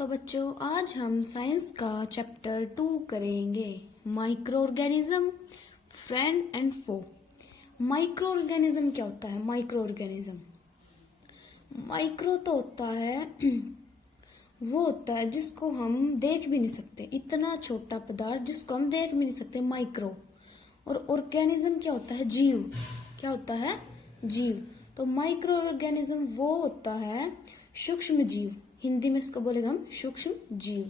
तो बच्चों आज हम साइंस का चैप्टर 2 करेंगे। Microorganism, friend and foe. Microorganism क्या होता है? माइक्रो ऑर्गेनिज्म, माइक्रो तो होता है वो होता है जिसको हम देख भी नहीं सकते, इतना छोटा पदार्थ जिसको हम देख भी नहीं सकते, माइक्रो। और ऑर्गेनिज्म क्या होता है? जीव। क्या होता है? जीव। तो माइक्रो ऑर्गेनिज्म वो होता है सूक्ष्म जीव, हिंदी में इसको बोलेगा हम सूक्ष्म जीव।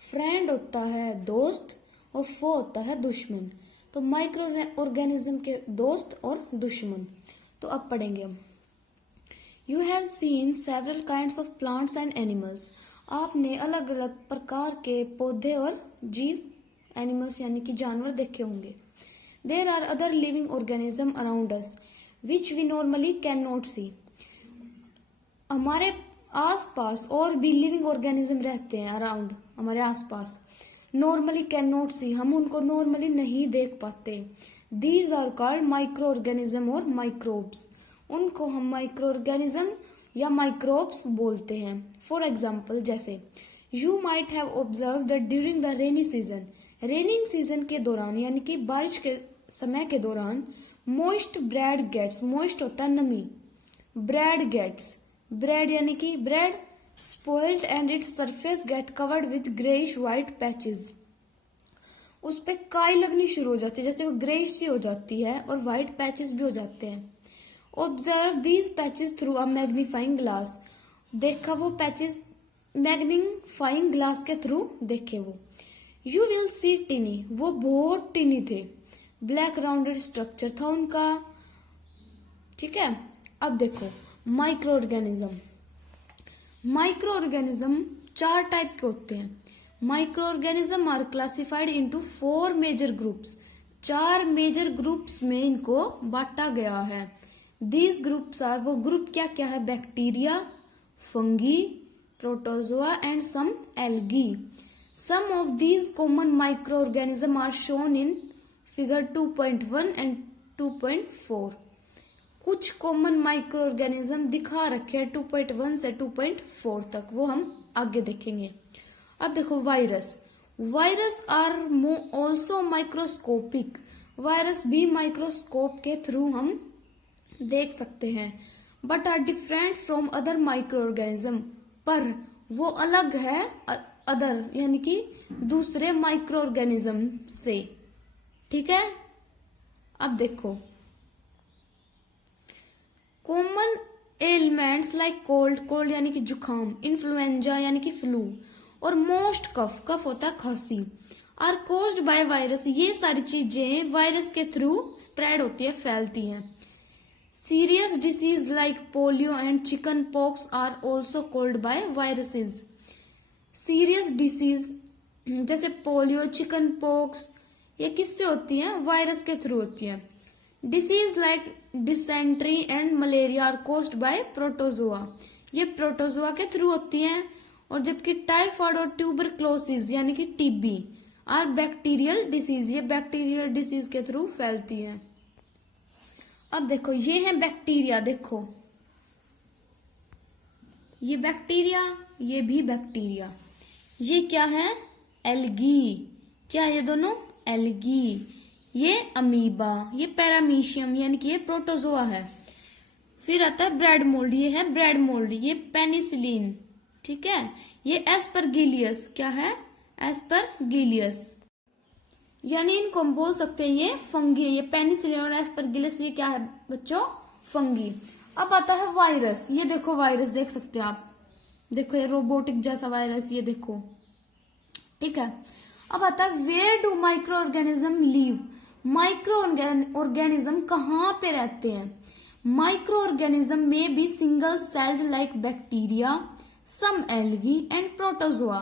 फ्रेंड होता है दोस्त और फो होता है दुश्मन। तो माइक्रो ऑर्गेनिज्म के दोस्त और दुश्मन। तो अब पढ़ेंगे हम। You have seen several kinds of plants and animals. आपने अलग अलग प्रकार के पौधे और जीव, एनिमल्स यानी कि जानवर देखे होंगे। There are other living organism around us which we normally can not see. हमारे आसपास और भी लिविंग ऑर्गेनिज्म रहते हैं, अराउंड, हमारे आसपास। नॉर्मली कैन नॉट सी, हम उनको नॉर्मली नहीं देख पाते। These are called microorganism और माइक्रोब्स। उनको हम माइक्रो ऑर्गेनिज्म या माइक्रोब्स बोलते हैं। फॉर एग्जाम्पल, जैसे you might have observe that during the rainy season, raining season के दौरान यानी कि बारिश के समय के दौरान, मोइस्ट ब्रेड गेट्स, मोइस्ट होता है नमी, ब्रेड गेट्स, ब्रेड यानी कि bread, spoiled and its surface get covered with greyish white patches. उस पे काई लगनी शुरू हो जाती है, जैसे वो ग्रेइश सी हो जाती है और व्हाइट पैचेस भी हो जाते हैं। Observe these patches through a magnifying glass, देखा वो पैचेस मैग्नीफाइंग ग्लास के थ्रू देखे वो। यू विल सी टिनी, वो बहुत टिनी थे। ब्लैक राउंडेड स्ट्रक्चर था उनका। ठीक है, अब देखो microorganism. Microorganism 4 type के होते हैं। Micro organism are classified into 4 major groups. 4 major groups में इनको बांटा गया है। दीज ग्रुप्स आर, वो ग्रुप क्या क्या है? Bacteria, fungi, protozoa and some algae. Some of these common micro organism are shown in figure 2.1 and 2.4। कुछ कॉमन माइक्रो ऑर्गेनिज्म दिखा रखे हैं 2.1 से 2.4 तक, वो हम आगे देखेंगे। अब देखो virus. Virus are also microscopic. Virus भी माइक्रोस्कोप के थ्रू हम देख सकते हैं। But are different from other microorganism, पर वो अलग है अदर यानी कि दूसरे माइक्रो ऑर्गेनिज्म से। ठीक है, अब देखो common elements like cold, cold यानी कि जुकाम, इन्फ्लुएंजा यानी कि फ्लू, और मोस्ट कफ, कफ होता है खांसी, आर कोज्ड बाय वायरस। ये सारी चीजें वायरस के थ्रू स्प्रेड होती है, फैलती हैं। Serious disease like polio and chickenpox are also called by viruses. Serious disease जैसे पोलियो, चिकन पॉक्स, ये किससे होती हैं? वायरस के थ्रू होती है। Disease like dysentery and malaria are caused by protozoa, ये प्रोटोजोआ के थ्रू होती हैं। और जबकि टाइफाइड और ट्यूबरक्लोसिस यानी कि टीबी आर बैक्टीरियल डिसीज, ये बैक्टीरियल डिसीज के थ्रू फैलती हैं। अब देखो ये है बैक्टीरिया, देखो ये बैक्टीरिया, ये भी बैक्टीरिया। ये क्या है? एल्गी। क्या है ये दोनों? एल्गी। ये अमीबा, ये पैरामीशियम यानी कि ये प्रोटोजोआ है। फिर आता है ब्रेड मोल्ड, ये है ब्रेड मोल्ड, ये पेनिसिलिन। ठीक है, ये एस्परगिलियस, क्या है? एस्परगिलियस, यानी इनको हम बोल सकते हैं ये फंगी। ये पेनिसिलिन और एस्परगिलियस ये क्या है बच्चों? फंगी। अब आता है वायरस। ये देखो वायरस देख सकते हैं आप, देखो ये रोबोटिक जैसा वायरस, ये देखो। ठीक है, अब आता है where do microorganism live. Microorganism कहाँ पे रहते हैं? माइक्रो ऑर्गेनिज्म में भी single celled like bacteria, some algae and protozoa.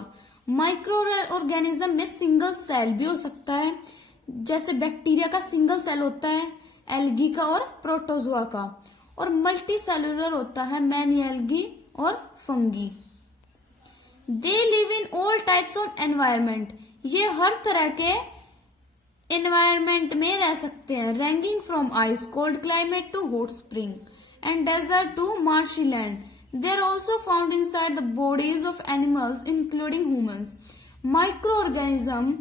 Microorganism में सिंगल सेल भी हो सकता है, जैसे बैक्टीरिया का सिंगल सेल होता है, एल्गी का और प्रोटोजोआ का, और मल्टी सेलुलर होता है मैनी एल्गी और fungi. They live in all types of environment, ये हर तरह के एनवायरमेंट में रह सकते हैं, ranging from ice cold climate to hot spring and desert to marshy land. They are also found inside the bodies of animals including humans. Micro organism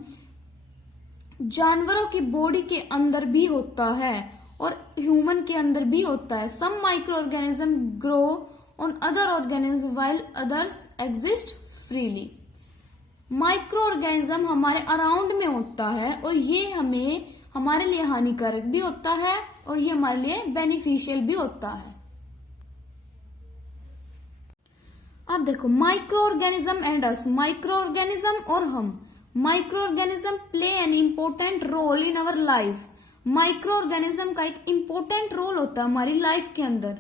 जानवरों की बॉडी के अंदर भी होता है और ह्यूमन के अंदर भी होता है. Some micro organism grow on other organism while others exist freely. Microorganism हमारे अराउंड में होता है और ये हमारे लिए हानिकारक भी होता है और ये हमारे लिए बेनिफिशियल भी होता है. अब देखो microorganism and us. Microorganism और हम. Microorganism play an important role in our life. Microorganism का एक इम्पोर्टेंट रोल होता है हमारी लाइफ के अंदर.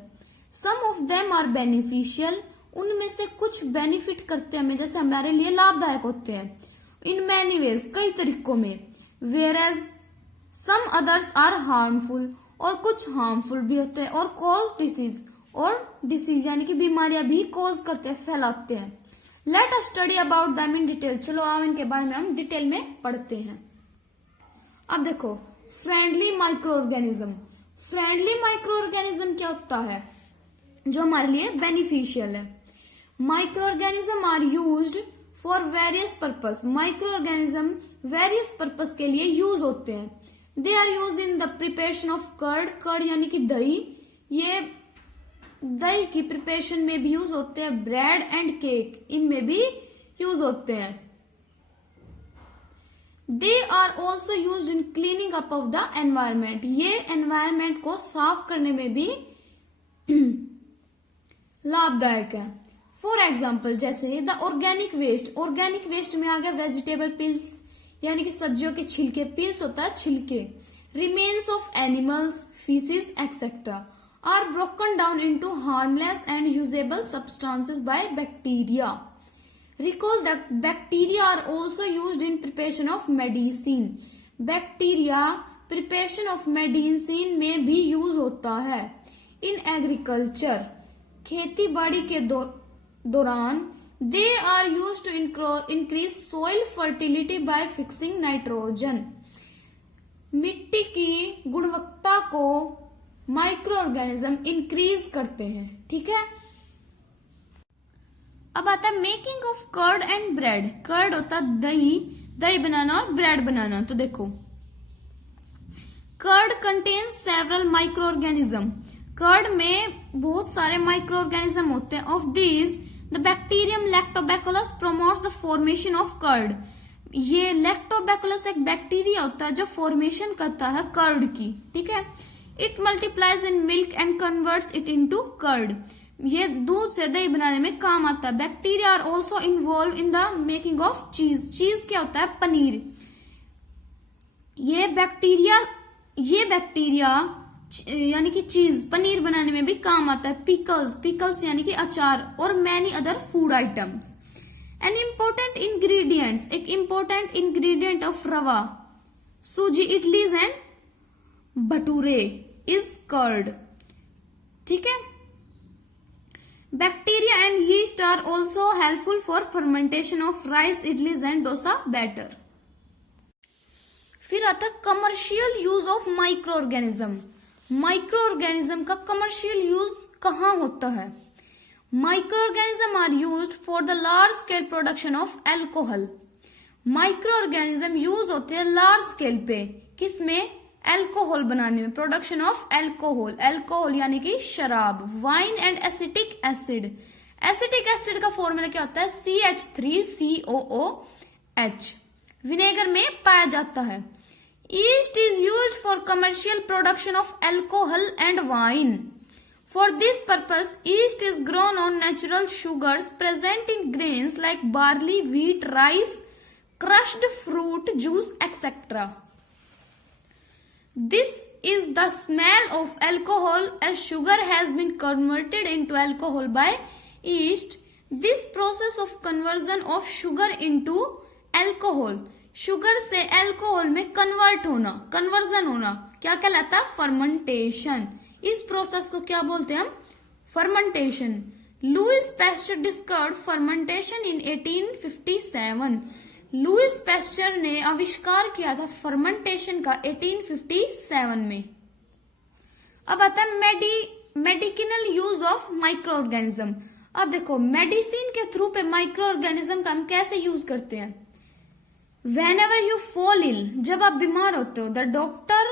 सम ऑफ देम आर बेनिफिशियल. उनमें से कुछ बेनिफिट करते हैं हमें, जैसे हमारे लिए लाभदायक होते हैं. इन मैनी वेज, कई तरीकों में. Whereas some others are harmful. और कुछ हार्मफुल भी होते हैं. और कॉज डिसीज. और डिसीज यानी कि बीमारियां भी कॉज करते हैं, फैलाते हैं. Let us study about them in detail. चलो आओ इनके बारे में हम डिटेल में पढ़ते हैं. अब देखो friendly microorganism. Friendly microorganism क्या होता है? जो हमारे लिए बेनिफिशियल है. Micro organism are used for various purpose. Microorganism various purpose के लिए यूज होते हैं. They are use in the preparation of curd. Curd यानी कि दही. ये दही की प्रिपरेशन में भी यूज होते हैं. ब्रेड एंड केक, इनमें भी यूज होते हैं. They are also use in cleaning up of the environment. ये एनवायरमेंट को साफ करने में भी लाभदायक है. फॉर एग्जाम्पल जैसे the organic waste. Organic waste में आ गया वेजिटेबल पिल्स यानी कि सब्जियों के छिलके. पिल्स होता है छिलके. Remains of animals, faeces etcetera are broken down into harmless and usable substances by bacteria. Recall that bacteria are also used in preparation of medicine. Bacteria preparation of medicine में भी यूज होता है. In agriculture, खेती बाड़ी के दौरान they are used to increase soil fertility by fixing nitrogen. मिट्टी की गुणवत्ता को माइक्रो ऑर्गेनिज्म इंक्रीज करते हैं. ठीक है. अब आता है making of curd and bread. Curd होता है दही. दही बनाना और ब्रेड बनाना. तो देखो curd contains several micro organism. Curd में बहुत सारे माइक्रो ऑर्गेनिज्म होते हैं. Of these the bacterium lactobacillus promotes the formation of curd. ये लैक्टोबैकुलस एक बैक्टीरिया होता है जो फॉर्मेशन करता है कर्ड की. ठीक है. It multiplies in milk and converts it into curd. ये दूध से दही बनाने में काम आता है. Bacteria are also involve in the making of cheese. Cheese क्या होता है? पनीर. ये बैक्टीरिया यानी कि चीज पनीर बनाने में भी काम आता है. पिकल्स यानी कि अचार और many other food items. An important ingredients. एक important ingredient of rava, suji, idlis and bhature is curd. ठीक है. Bacteria and yeast are also helpful for fermentation of rice, idlis and dosa batter. फिर आता है commercial use of microorganism. Microorganism का commercial use कहाँ होता है? Micro organism are used for the large scale production of alcohol. Microorganism use होते हैं large scale पे. किसमें? एल्कोहल बनाने में. Production of alcohol. एल्कोहल यानी कि शराब. Wine and acetic acid. Acetic acid का फॉर्मूला क्या होता है? CH3COOH. विनेगर में पाया जाता है. East is used for commercial production of alcohol and wine. For this purpose, yeast is grown on natural sugars present in grains like barley, wheat, rice, crushed fruit juice, etc. This is the smell of alcohol as sugar has been converted into alcohol by yeast. This process of conversion of sugar into alcohol, sugar से alcohol में convert होना, conversion होना, क्या कहलाता है? fermentation. इस process को क्या बोलते हैं हम? Fermentation. Louis Pasteur discovered fermentation in 1857. Louis Pasteur ने आविष्कार किया था फर्मेंटेशन का 1857 में. अब आता है medicinal use of micro organism. अब देखो मेडिसिन के थ्रू पे माइक्रो ऑर्गेनिज्म का हम कैसे यूज करते हैं। Whenever you fall ill, जब आप बीमार होते हो, the doctor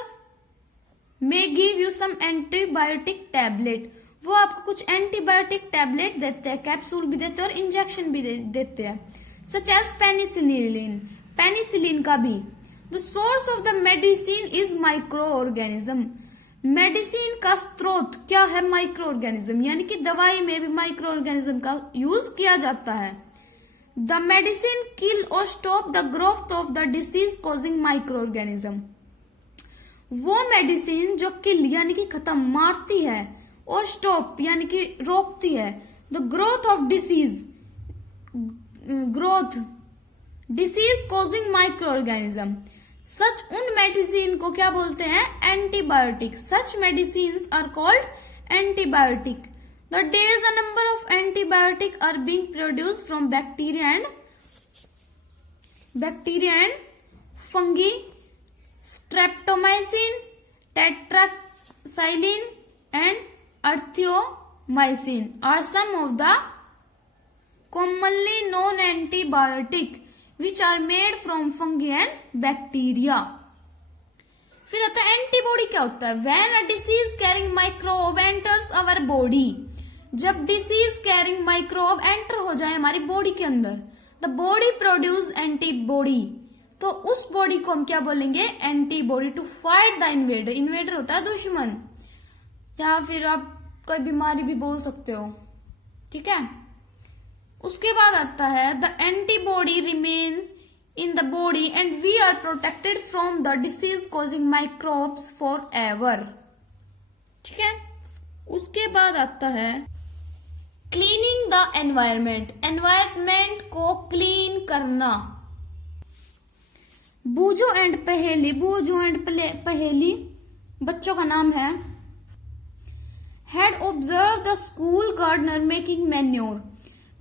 may give you some antibiotic tablet, वो आपको कुछ एंटीबायोटिक टैबलेट देते हैं, कैप्सूल भी देते हैं और इंजेक्शन भी देते हैं, सच एज पेनिसिलिन, पेनिसिलिन का भी। The source of the medicine is micro organism, medicine का स्रोत क्या है, माइक्रो ऑर्गेनिज्म, यानी कि दवाई में भी माइक्रो ऑर्गेनिज्म का यूज किया जाता है। द मेडिसिन किल और stop the growth of the disease causing micro organism, वो मेडिसिन जो किल यानी कि खत्म, मारती है, और स्टॉप यानी कि रोकती है the growth of disease, growth disease causing micro organism. Such उन मेडिसिन को क्या बोलते हैं, antibiotic. Such medicine are called antibiotic. The days a number of antibiotic are being produced from bacteria and fungi, streptomycin, tetracycline and erythromycin are some of the commonly known antibiotic which are made from fungi and bacteria। फिर आता है antibody क्या होता है। When a disease carrying microbe enters our body, जब disease carrying microbe enter हो जाए हमारी बॉडी के अंदर, द बॉडी प्रोड्यूस एंटीबॉडी, तो उस बॉडी को हम क्या बोलेंगे, antibody, to fight the invader. Invader होता है दुश्मन, या फिर आप कोई बीमारी भी बोल सकते हो, ठीक है। उसके बाद आता है the antibody remains in the body and we are protected from the disease causing microbes forever, ठीक है। उसके बाद आता है क्लीनिंग द एनवायरमेंट, एनवायरमेंट को क्लीन करना। बूजो एंड पहेली, बूजो एंड पहेली बच्चों का नाम है, had observed the school gardener making manure।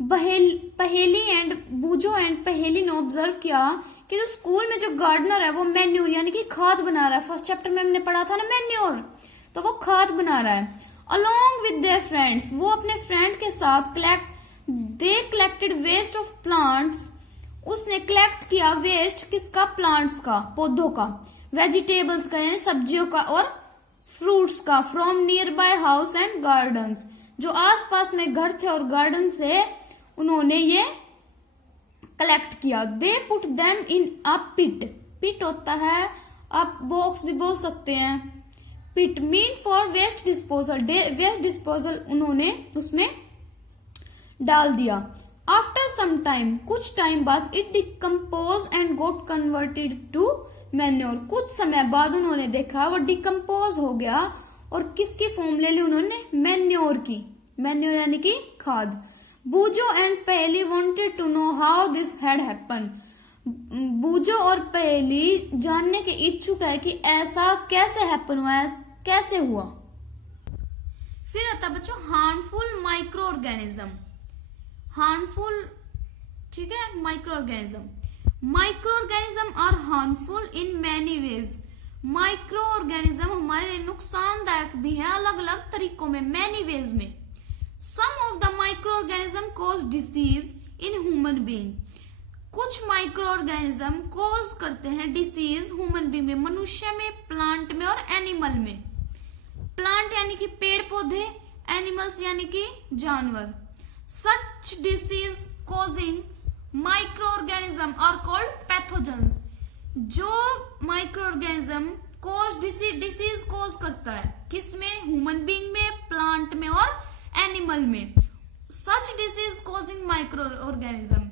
पहेली एंड बूजो एंड पहेली ने ऑब्जर्व किया कि जो स्कूल में जो गार्डनर है वो मैन्योर यानी कि खाद बना रहा है। फर्स्ट चैप्टर में हमने पढ़ा था ना मैन्योर, तो वो खाद बना रहा है। अलॉन्ग विद देयर फ्रेंड्स, वो अपने फ्रेंड के साथ they collected waste of plants, उसने कलेक्ट किया वेस्ट किसका, प्लांट्स का, पौधों का, वेजिटेबल्स का यानी सब्जियों का और फ्रूट्स का, from near by house and gardens, जो आसपास में घर थे और गार्डन से उन्होंने ये कलेक्ट किया। दे पुट देम इन अ पिट, पिट होता है, आप बॉक्स भी बोल सकते हैं, pit mean for waste disposal, waste disposal उन्होंने उसमें डाल दिया। आफ्टर सम टाइम, कुछ टाइम बाद, it decompose and got converted to manure, कुछ समय बाद उन्होंने देखा वो डिकम्पोज हो गया और किसकी फॉर्म ले ली उन्होंने, मैन्योर की, मैन्योर यानी कि खाद। Boojho and Paheli wanted to know how this had happen, Boojho और पहेली जानने के इच्छुक है कि ऐसा कैसे हैपन हुआ, कैसे हुआ। फिर आता बच्चों हार्मफुल माइक्रो ऑर्गेनिज्म, हार्मफुल, ठीक है, microorganism. Micro organism are harmful in many ways, microorganism हमारे लिए नुकसानदायक भी है अलग अलग तरीकों में, मैनी वेज में। Some of the micro organism cause disease in human being, कुछ माइक्रो ऑर्गेनिज्म कॉज करते हैं डिसीज ह्यूमन बीइंग में, मनुष्य में, प्लांट में और एनिमल में। प्लांट यानी कि पेड़ पौधे, एनिमल्स यानी कि जानवर। Such disease causing micro organism are called pathogens, जो micro organism cause disease cause करता है, किसमें, ह्यूमन बीइंग में, प्लांट में और एनिमल में। Such disease causing micro organism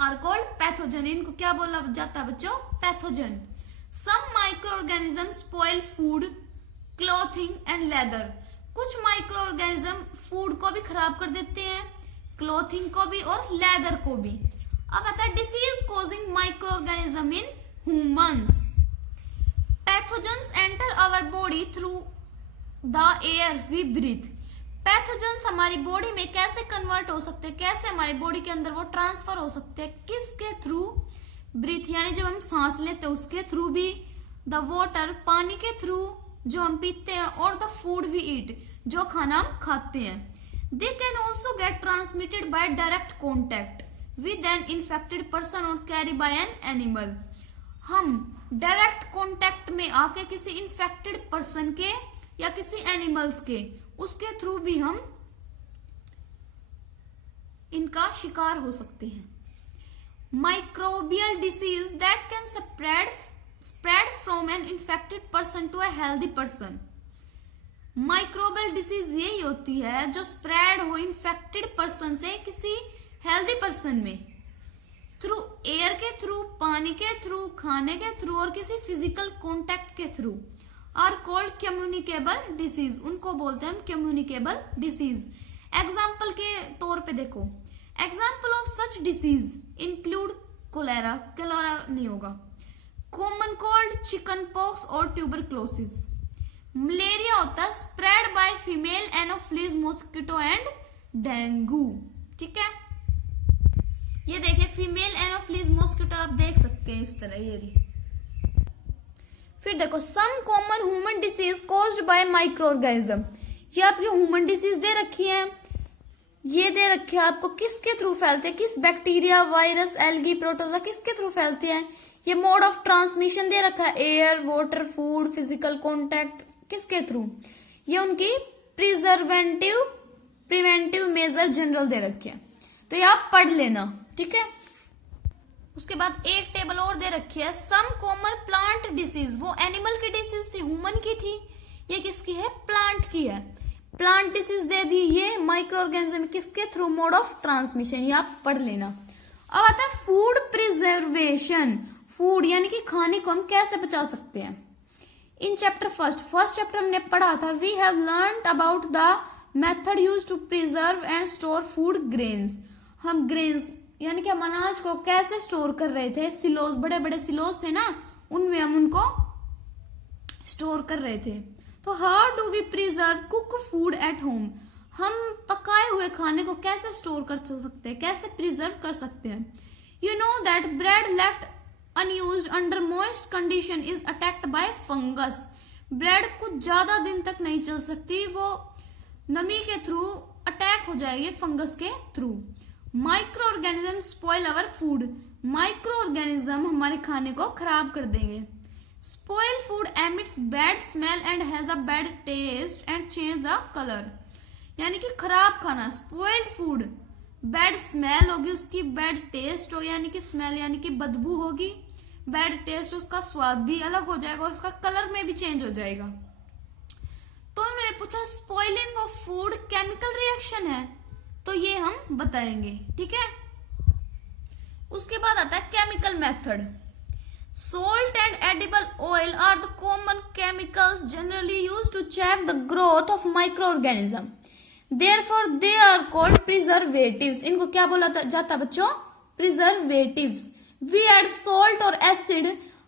are called pathogen, इनको क्या बोला जाता है बच्चों, pathogen. Some micro organism spoil food, clothing and leather, कुछ माइक्रो ऑर्गेनिज्म फूड को भी खराब कर देते हैं, क्लॉथिंग को भी और लेदर को भी। अब आता है disease causing micro organism in humans. Pathogens enter our body through the air we breathe, pathogens हमारी बॉडी में कैसे कन्वर्ट हो सकते हैं, कैसे हमारी बॉडी के अंदर वो ट्रांसफर हो सकते हैं, किसके थ्रू, ब्रीथ यानी जब हम सांस लेते हैं उसके थ्रू भी, द वाटर पानी के थ्रू जो हम पीते हैं, और द फूड वी ईट जो खाना हम खाते हैं। They can also get transmitted by direct contact with an infected person or carry by an animal. हम डायरेक्ट कांटेक्ट में आके किसी इन्फेक्टेड पर्सन के या किसी एनिमल्स के उसके थ्रू भी हम इनका शिकार हो सकते हैं। Microbial disease that can spread from an infected person to a healthy person. Microbial disease यही होती है जो स्प्रेड हो इन्फेक्टेड पर्सन से किसी हेल्दी पर्सन में, थ्रू एयर के थ्रू, पानी के थ्रू, खाने के थ्रू और किसी फिजिकल कांटेक्ट के through, are called communicable disease. उनको बोलते हैं हम कम्युनिकेबल डिसीज। एग्जाम्पल के तौर पे देखो, example of such disease include cholera, cholera नहीं होगा, कॉमन कोल्ड, चिकन पॉक्स और ट्यूबरक्लोसिस। मलेरिया होता है spread by female anopheles mosquito and dengue. ठीक है, ये देखिए फीमेल एनोफ्लिस मॉस्किटो आप देख सकते हैं इस तरह, ये रही। फिर देखो some common human disease caused by microorganism. ये आपकी ह्यूमन डिसीज दे रखी है, ये दे रखे है आपको किसके थ्रू फैलते हैं, किस बैक्टीरिया, वायरस, एल्गी, प्रोटोजोआ किसके थ्रू फैलते हैं। ये मोड ऑफ ट्रांसमिशन दे रखा है, air, water, food, physical contact, किसके थ्रू। ये उनकी प्रिवेंटिव मेजर जनरल दे रखे हैं, तो ये आप पढ़ लेना। ठीक है, उसके बाद एक टेबल और दे रखी है, सम कॉमन प्लांट डिसीज। वो एनिमल की डिसीज थी, ह्यूमन की थी, ये किसकी है, प्लांट की है। प्लांट डिसीज दे दी, ये माइक्रो ऑर्गेनिज्म किसके थ्रू, मोड ऑफ ट्रांसमिशन, ये आप पढ़ लेना। अब आता है फूड प्रिजर्वेशन। फूड यानी कि खाने को हम कैसे बचा सकते हैं। इन चैप्टर फर्स्ट चैप्टर हमने पढ़ा था, we have learned about the method use to preserve and store food grains. हम ग्रेन्स यानी कि हम अनाज को कैसे स्टोर कर रहे थे, सिलोस, बड़े बड़े सिलोस थे ना, उनमें हम उनको स्टोर कर रहे थे। तो how do we preserve cook food at home. हम पकाए हुए खाने को कैसे स्टोर कर सकते हैं, कैसे प्रिजर्व कर सकते हैं। You know that bread left unused under moist condition is attacked by fungus। Bread कुछ ज्यादा दिन तक नहीं चल सकती, वो नमी के थ्रू अटैक हो जाएगी फंगस के through. Micro organism spoil our food. Microorganism हमारे खाने को खराब कर देंगे। Spoil food emits bad smell and has a bad taste and change the colour. यानी कि खराब खाना, स्पॉइल्ड फूड, बैड स्मेल होगी उसकी, बैड टेस्ट हो यानी कि स्मेल यानी कि बदबू होगी, बैड टेस्ट, उसका स्वाद भी अलग हो जाएगा और उसका कलर में भी चेंज हो जाएगा। तो उन्होंने पूछा spoiling of food chemical reaction है, तो ये हम बताएंगे। ठीक है, उसके बाद आता है chemical method. Salt and edible oil are the common chemicals generally used to check the growth of microorganism. Therefore, they are called preservatives. इनको क्या बोला जाता बच्चों, preservatives. We add salt or acid.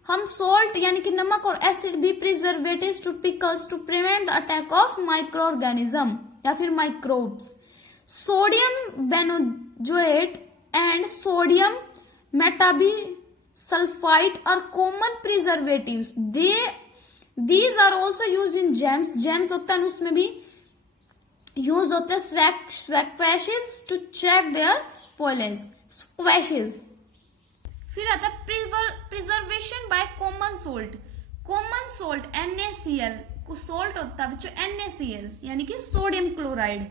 हम salt यानी कि नमक और acid भी preservatives to pickles to prevent the attack of microorganism या फिर microbes. Sodium benzoate and sodium metabisulfite are common preservatives. These are also used in jams. Jams होता है उसमें भी यूज होते हैं squashes to check their spoilage, squashes. फिर आता है preservation by common salt. Common salt NaCl, salt होता है बच्चों NaCl यानी कि सोडियम क्लोराइड।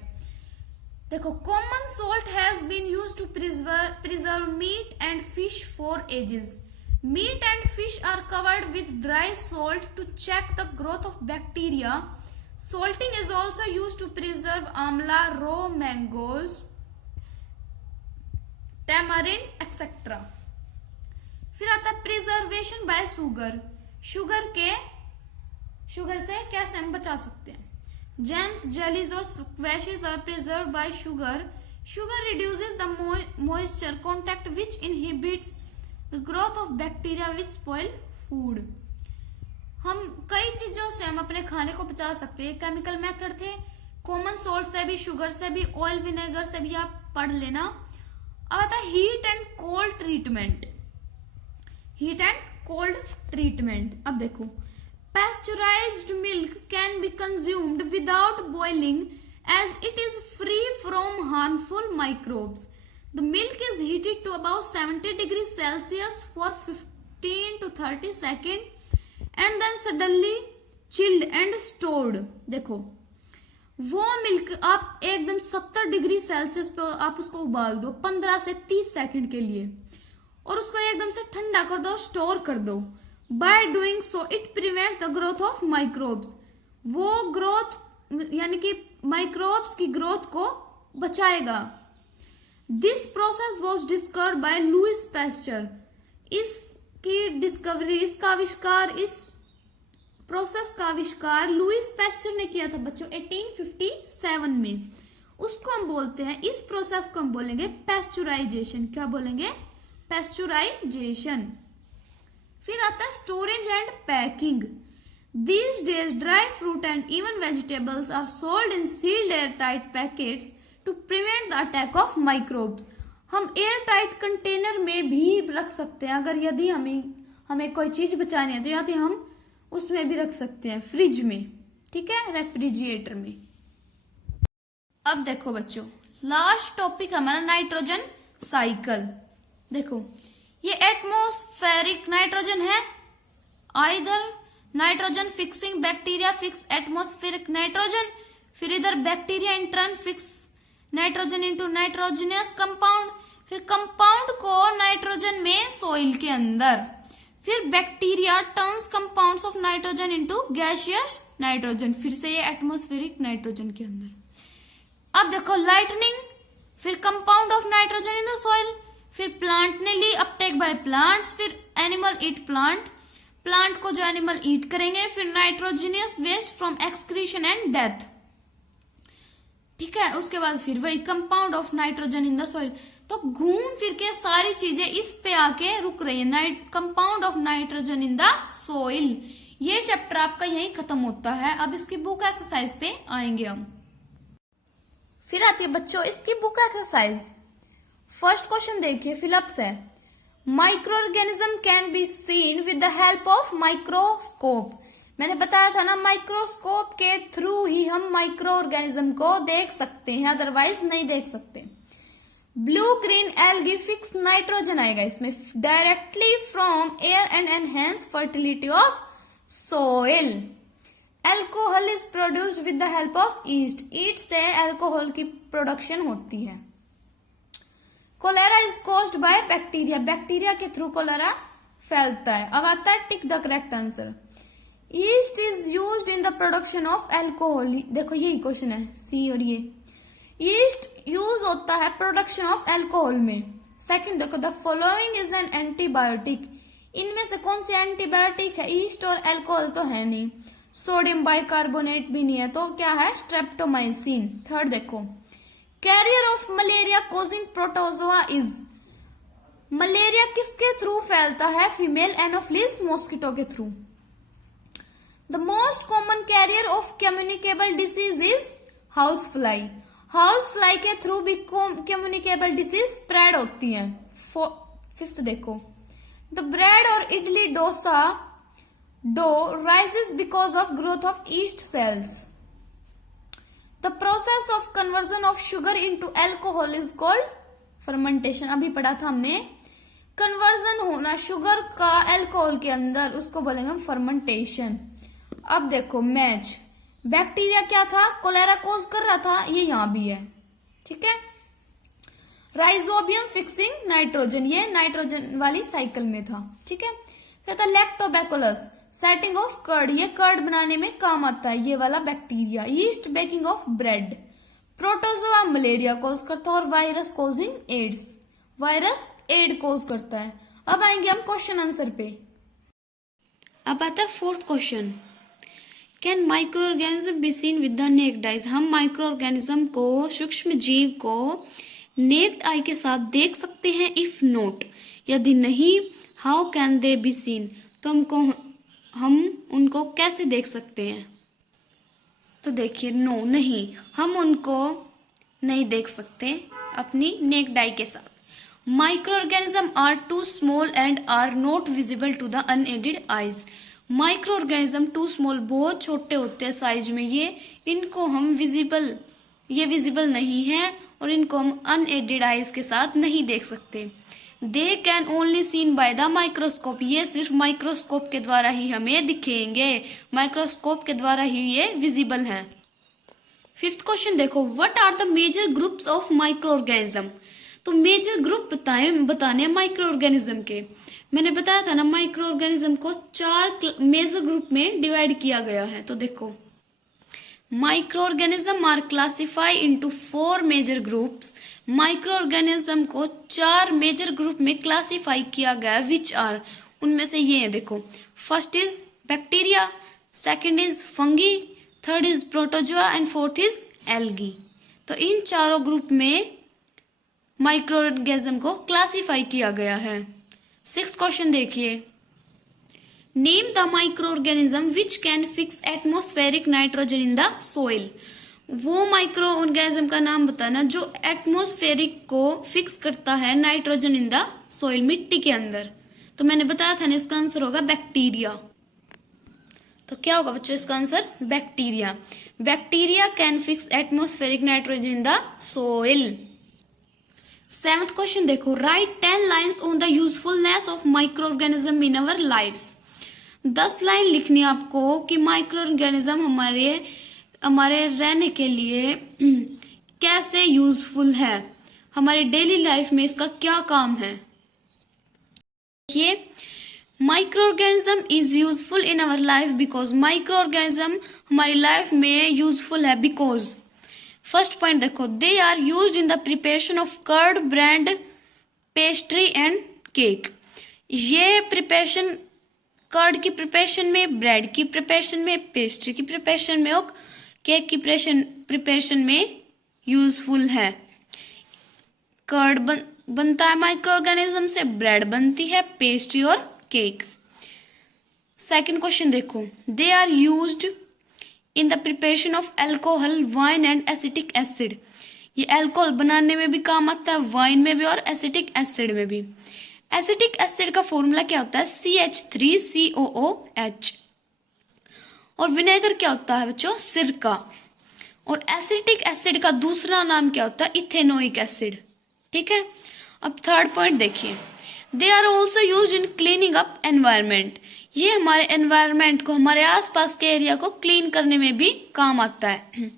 देखो common salt has been used to preserve meat and fish for ages. Meat and fish are covered with dry salt to check the growth of bacteria. Salting is also used to preserve amla, raw mangoes, tamarind, etc. फिर आता है preservation bye sugar. Sugar से कैसे हम बचा सकते हैं। Jams, jellies और squashes are preserve by sugar. Sugar reduces the moisture contact which inhibits the growth of bacteria which spoil food. हम कई चीजों से हम अपने खाने को बचा सकते हैं। केमिकल मेथड थे, कॉमन सोर्स से भी, शुगर से भी, ऑयल विनेगर से भी, आप पढ़ लेना। अब आता है heat and cold treatment. Heat and cold treatment. अब देखो, pasteurized milk can be consumed without boiling as it is free from harmful microbes. The milk is heated to about 70 degrees Celsius for 15 to 30 seconds and then suddenly chilled and stored. देखो वो milk आप एकदम 70 degree Celsius पे आप उसको उबाल दो 15 से 30 सेकंड के लिए और उसको एकदम से ठंडा कर दो, स्टोर कर दो. By doing so it prevents the growth of microbes. वो ग्रोथ यानी कि माइक्रोब्स की ग्रोथ को बचाएगा. This process was discovered by Louis Pasteur. इसकी डिस्कवरी, इसका आविष्कार, इस प्रोसेस का आविष्कार लुइस पैस्चर ने किया था बच्चों 1857 में. उसको हम बोलते हैं, इस प्रोसेस को हम बोलेंगे पैस्चुराइजेशन. क्या बोलेंगे? पैस्चुराइजेशन. फिर आता है storage and packing. These days dry fruit and even vegetables are sold in sealed airtight packets to prevent the attack of microbes. हम एयरटाइट कंटेनर में भी रख सकते हैं. अगर यदि हमें कोई चीज बचानी है तो या तो हम उसमें भी रख सकते हैं, फ्रिज में, ठीक है, रेफ्रिजरेटर में. अब देखो बच्चों, लास्ट टॉपिक हमारा नाइट्रोजन साइकिल. देखो ये एटमॉस्फेरिक नाइट्रोजन है. Either nitrogen fixing bacteria fix atmospheric nitrogen, फिर इधर bacteria in turn fix nitrogen into nitrogenous compound, फिर कंपाउंड को नाइट्रोजन में सॉइल के अंदर, फिर bacteria turns compounds of nitrogen into gaseous nitrogen, फिर से ये एटमॉस्फेरिक नाइट्रोजन के अंदर. अब देखो लाइटनिंग, फिर compound of nitrogen in the soil, फिर प्लांट ने ली अपटेक बाय प्लांट्स, फिर एनिमल ईट प्लांट, प्लांट को जो एनिमल ईट करेंगे, फिर nitrogenous waste from excretion and death. ठीक है, उसके बाद फिर वही compound of nitrogen in the soil. तो घूम फिर के सारी चीजें इस पे आके रुक रही है, compound of nitrogen in the soil. ये चैप्टर आपका यहीं खत्म होता है. अब इसकी बुक एक्सरसाइज पे आएंगे हम. फिर आती है बच्चों इसकी बुक एक्सरसाइज. फर्स्ट क्वेश्चन देखिए, फिलअप्स है. Micro organism can be seen with the help of microscope. मैंने बताया था ना, माइक्रोस्कोप के थ्रू ही हम माइक्रो ऑर्गेनिज्म को देख सकते हैं, अदरवाइज नहीं देख सकते. Blue green algae fix nitrogen आएगा इसमें directly from air and enhance fertility of soil. Alcohol is produced with the help of yeast. Yeast से एल्कोहल की प्रोडक्शन होती है. Cholera is caused by bacteria. Bacteria के थ्रू कोलेरा फैलता है. अब आता है tick the correct answer. Yeast is used in the production of alcohol. देखो यही क्वेश्चन है, सी और ये. ईस्ट यूज होता है प्रोडक्शन ऑफ एल्कोहल में. सेकंड देखो, the following is an antibiotic. इनमें से कौन सी एंटीबायोटिक है? ईस्ट और एल्कोहल तो है नहीं, सोडियम बाइकार्बोनेट भी नहीं है, तो क्या है? स्ट्रेप्टोमाइसिन. थर्ड देखो, carrier of malaria causing protozoa is. Malaria किसके थ्रू फैलता है? फीमेल एनोफिलिस मॉस्किटो के through. The most common carrier of communicable disease is housefly. Housefly के थ्रू भी कम्युनिकेबल डिसीज स्प्रेड होती है. फिफ्थ देखो, द ब्रेड और idli dosa dough rises because of growth of yeast cells. The process of conversion of sugar into alcohol is called fermentation. अभी पढ़ा था हमने, कन्वर्जन होना शुगर का एल्कोहल के अंदर, उसको बोलेंगे हम फर्मेंटेशन. अब देखो मैच, बैक्टीरिया क्या था? कोलेरा कोज कर रहा था, ये यहां भी है, ठीक है. राइजोबियम फिक्सिंग नाइट्रोजन, ये नाइट्रोजन वाली साइकिल में था, ठीक है. फिर था लैक्टोबैकुलस सेटिंग ऑफ कर्ड, ये कर्ड बनाने में काम आता है, ये वाला bacteria. Yeast baking of bread. Protozoa malaria cause करता है और virus causing AIDS, virus AIDS cause करता है. अब आएंगे हम क्वेश्चन आंसर पे. अब आता है fourth question, can micro organism be seen with the necked eyes. हम माइक्रो ऑर्गेनिज्म को, सूक्ष्म जीव को नेक्ड आई के साथ देख सकते हैं? इफ नोट, यदि नहीं, how can they be seen, तो हम उनको कैसे देख सकते हैं? तो देखिए, नो, नहीं, हम उनको नहीं देख सकते अपनी नेक्ड आई के साथ. Micro organism are too small and are not visible to the unaided eyes. Microorganism too small, बहुत छोटे होते हैं साइज में ये, इनको हम विजिबल ये विजिबल नहीं है और इनको हम अनएडेड आइज के साथ नहीं देख सकते। They can only seen by the microscope, ये सिर्फ माइक्रोस्कोप के द्वारा ही हमें दिखेंगे, माइक्रोस्कोप के द्वारा ही ये विजिबल हैं। फिफ्थ क्वेश्चन देखो, what are the major groups of microorganism. तो मेजर ग्रुप बताने माइक्रो ऑर्गेनिज्म के। मैंने बताया था ना माइक्रो ऑर्गेनिज्म को 4 मेजर ग्रुप में डिवाइड किया गया है। तो देखो, microorganism are classify into 4 major groups. Microorganism को 4 मेजर ग्रुप में क्लासिफाई किया गया, विच आर, उनमें से ये है देखो, first is bacteria, second is fungi, third is protozoa and fourth is algae. तो इन चारों ग्रुप में माइक्रोऑर्गेनिज्म को क्लासिफाई किया गया है। 6th क्वेश्चन देखिए, name the microorganism which can fix atmospheric nitrogen in the soil. वो माइक्रोऑर्गेनिज्म का नाम बताना जो एटमॉस्फेरिक को फिक्स करता है नाइट्रोजन इन द सोइल, मिट्टी के अंदर। तो मैंने बताया था ना, इसका आंसर होगा बैक्टीरिया। तो क्या होगा बच्चों इसका answer? Bacteria. Bacteria can fix atmospheric nitrogen in the soil. 7th question देखो, write 10 lines on the usefulness of microorganism in our lives. 10 line लिखनी है आपको कि माइक्रो ऑर्गेनिज्म हमारे रहने के लिए कैसे यूजफुल है, हमारे डेली लाइफ में इसका क्या काम है। देखिए, microorganism is useful in our life because, microorganism हमारी लाइफ में यूजफुल है बिकॉज। फर्स्ट पॉइंट देखो, they are used in the preparation of curd, bread, pastry and cake. ये प्रिपरेशन कर्ड की प्रिपरेशन में, ब्रेड की preparation में, pastry की प्रिपरेशन में और केक की प्रिपरेशन में यूजफुल है। कर्ड बनता है माइक्रो ऑर्गेनिज्म से, ब्रेड बनती है, पेस्ट्री और केक। सेकंड क्वेश्चन देखो, they are used in the preparation of alcohol, wine and acetic acid. ये अल्कोहल बनाने में भी काम आता है, वाइन में भी और एसिटिक एसिड में भी। एसिटिक एसिड का फॉर्मूला क्या होता है? CH3COOH। और विनेगर क्या होता है बच्चों? सिरका। और एसिटिक एसिड का दूसरा नाम क्या होता है? Ethanoic acid. ठीक है, अब थर्ड पॉइंट देखिए, they are also use in cleaning up environment. ये हमारे एनवायरमेंट को, हमारे आसपास के एरिया को क्लीन करने में भी काम आता है।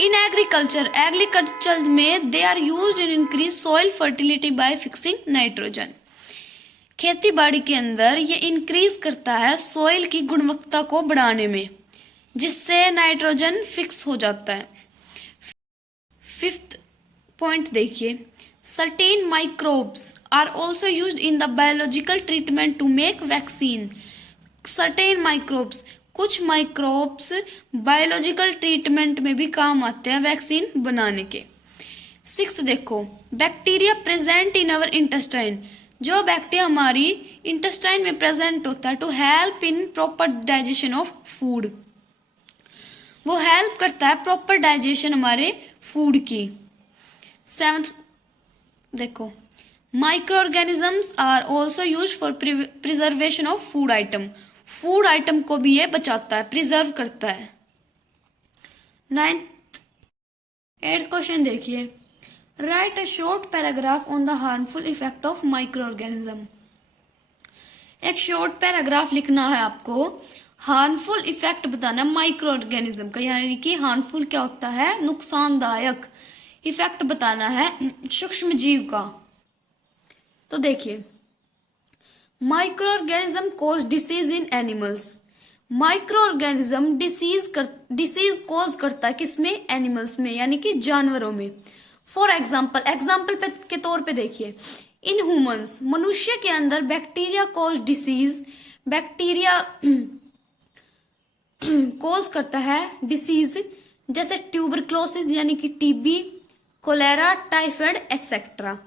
इन एग्रीकल्चर में they are used in increase soil fertility by fixing nitrogen. खेती बाड़ी के अंदर ये इंक्रीज करता है सॉइल की गुणवत्ता को बढ़ाने में, जिससे नाइट्रोजन फिक्स हो जाता है। 5th पॉइंट देखिए, certain microbes are also used in the biological treatment to make vaccine. Certain microbes, कुछ माइक्रोब्स बायोलॉजिकल ट्रीटमेंट में भी काम आते हैं वैक्सीन बनाने के। 6th देखो, bacteria present in our intestine. जो बैक्टीरिया हमारी इंटेस्टाइन में प्रेजेंट होता है to help in proper digestion of food. वो हेल्प करता है प्रॉपर डाइजेशन हमारे फूड की। 7th देखो, microorganisms are also use for preservation of food item. Food item को भी ये बचाता है, प्रिजर्व करता है। 8th क्वेश्चन देखिए, right a short paragraph on the harmful effect of micro organism. एक शॉर्ट पैराग्राफ लिखना है आपको, हार्मफुल इफेक्ट बताना माइक्रो ऑर्गेनिज्म का, यानी कि हार्मफुल क्या होता है? नुकसानदायक। इफेक्ट बताना है सूक्ष्म जीव का। तो देखिए, माइक्रो ऑर्गेनिज्म कॉज डिसीज इन animals. Micro organism disease cause करता है किसमें? एनिमल्स में, यानी कि जानवरों में। फॉर एग्जाम्पल के तौर पे देखिए, इन ह्यूमंस, मनुष्य के अंदर bacteria cause disease, bacteria cause करता है डिसीज जैसे ट्यूबरक्लोसिस यानी कि TB, cholera, typhoid etcetera.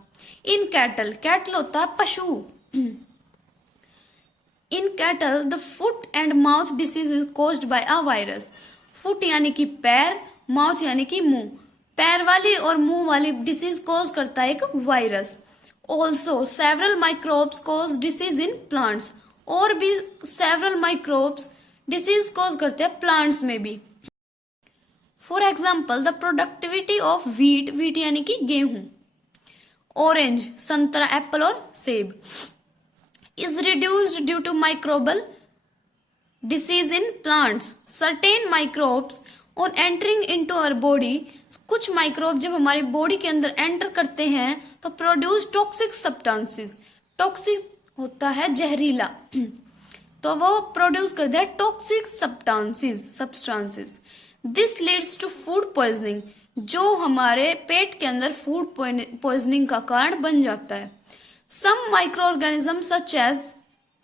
In cattle होता है पशु। In cattle the foot and mouth disease is caused by a virus. Foot यानी कि पैर, माउथ यानी कि मुंह। पैर वाली और मुंह वाली डिसीज कॉज करता है एक virus. Also several microbes cause disease in plants. और भी सेवरल माइक्रोब्स डिसीज कॉज करते हैं प्लांट्स में भी। For example the productivity of wheat, wheat यानी कि गेहूं, ऑरेंज संतरा, एप्पल और सेब, is reduced due to microbial disease in plants, certain microbes on entering into our body, कुछ माइक्रोब जब हमारी बॉडी के अंदर एंटर करते हैं तो प्रोड्यूस टॉक्सिक सब्सटेंसेस, टॉक्सिक होता है जहरीला, तो वो प्रोड्यूस करता है toxic substances, this leads to food poisoning, जो हमारे पेट के अंदर फूड पॉइजनिंग का कारण बन जाता है। Some micro organism such as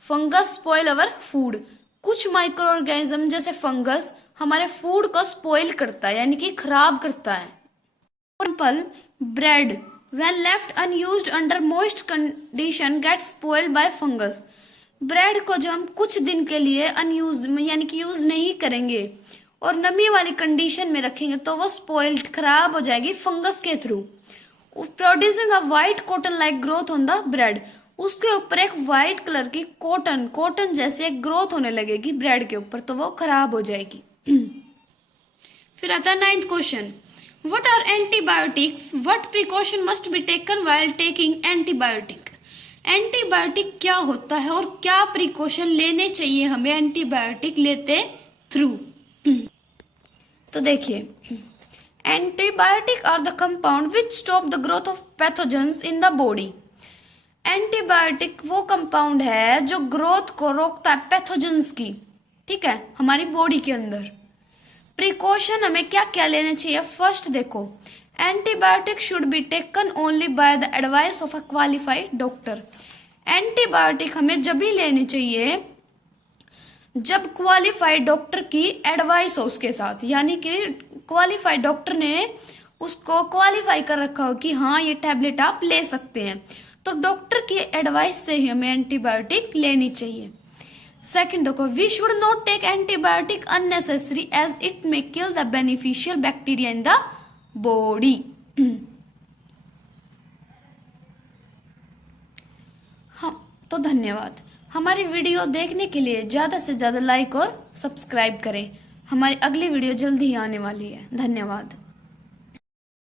fungus spoil our food, कुछ माइक्रो ऑर्गेनिज्म जैसे फंगस हमारे फूड को स्पॉइल करता है यानी कि खराब करता है। Example bread when left unused under moist condition gets spoiled by fungus, bread को जो हम कुछ दिन के लिए अनयूज यानी कि यूज नहीं करेंगे और नमी वाली कंडीशन में रखेंगे तो वो स्पॉइल्ड खराब हो जाएगी फंगस के through. Producing a white cotton like growth on the bread, उसके ऊपर एक व्हाइट कलर की कॉटन जैसे एक ग्रोथ होने लगेगी ब्रेड के ऊपर, तो वो खराब हो जाएगी। फिर आता है 9th question, what are antibiotics, what precaution must be taken while taking antibiotic, antibiotic क्या होता है और क्या प्रिकॉशन लेने चाहिए हमें एंटीबायोटिक लेते थ्रू। तो देखिए, antibiotic are the compound which stop the growth of pathogens in the body, antibiotic वो कंपाउंड है जो ग्रोथ को रोकता है पैथोजेंस की, ठीक है, हमारी बॉडी के अंदर। प्रिकॉशन हमें क्या क्या लेने चाहिए, फर्स्ट देखो, antibiotic should be taken only by the advice of a qualified doctor, antibiotic हमें जब भी लेनी चाहिए जब क्वालिफाइड डॉक्टर की एडवाइस हो उसके साथ, यानी कि क्वालिफाइड डॉक्टर ने उसको क्वालिफाई कर रखा हो कि हाँ ये टैबलेट आप ले सकते हैं, तो डॉक्टर की एडवाइस से ही हमें एंटीबायोटिक लेनी चाहिए। सेकंड देखो, we should not take antibiotic unnecessary as it may kill the beneficial bacteria in the body. हाँ, तो धन्यवाद। हमारी वीडियो देखने के लिए ज़्यादा से ज़्यादा लाइक और सब्सक्राइब करें। हमारी अगली वीडियो जल्दी ही आने वाली है। धन्यवाद।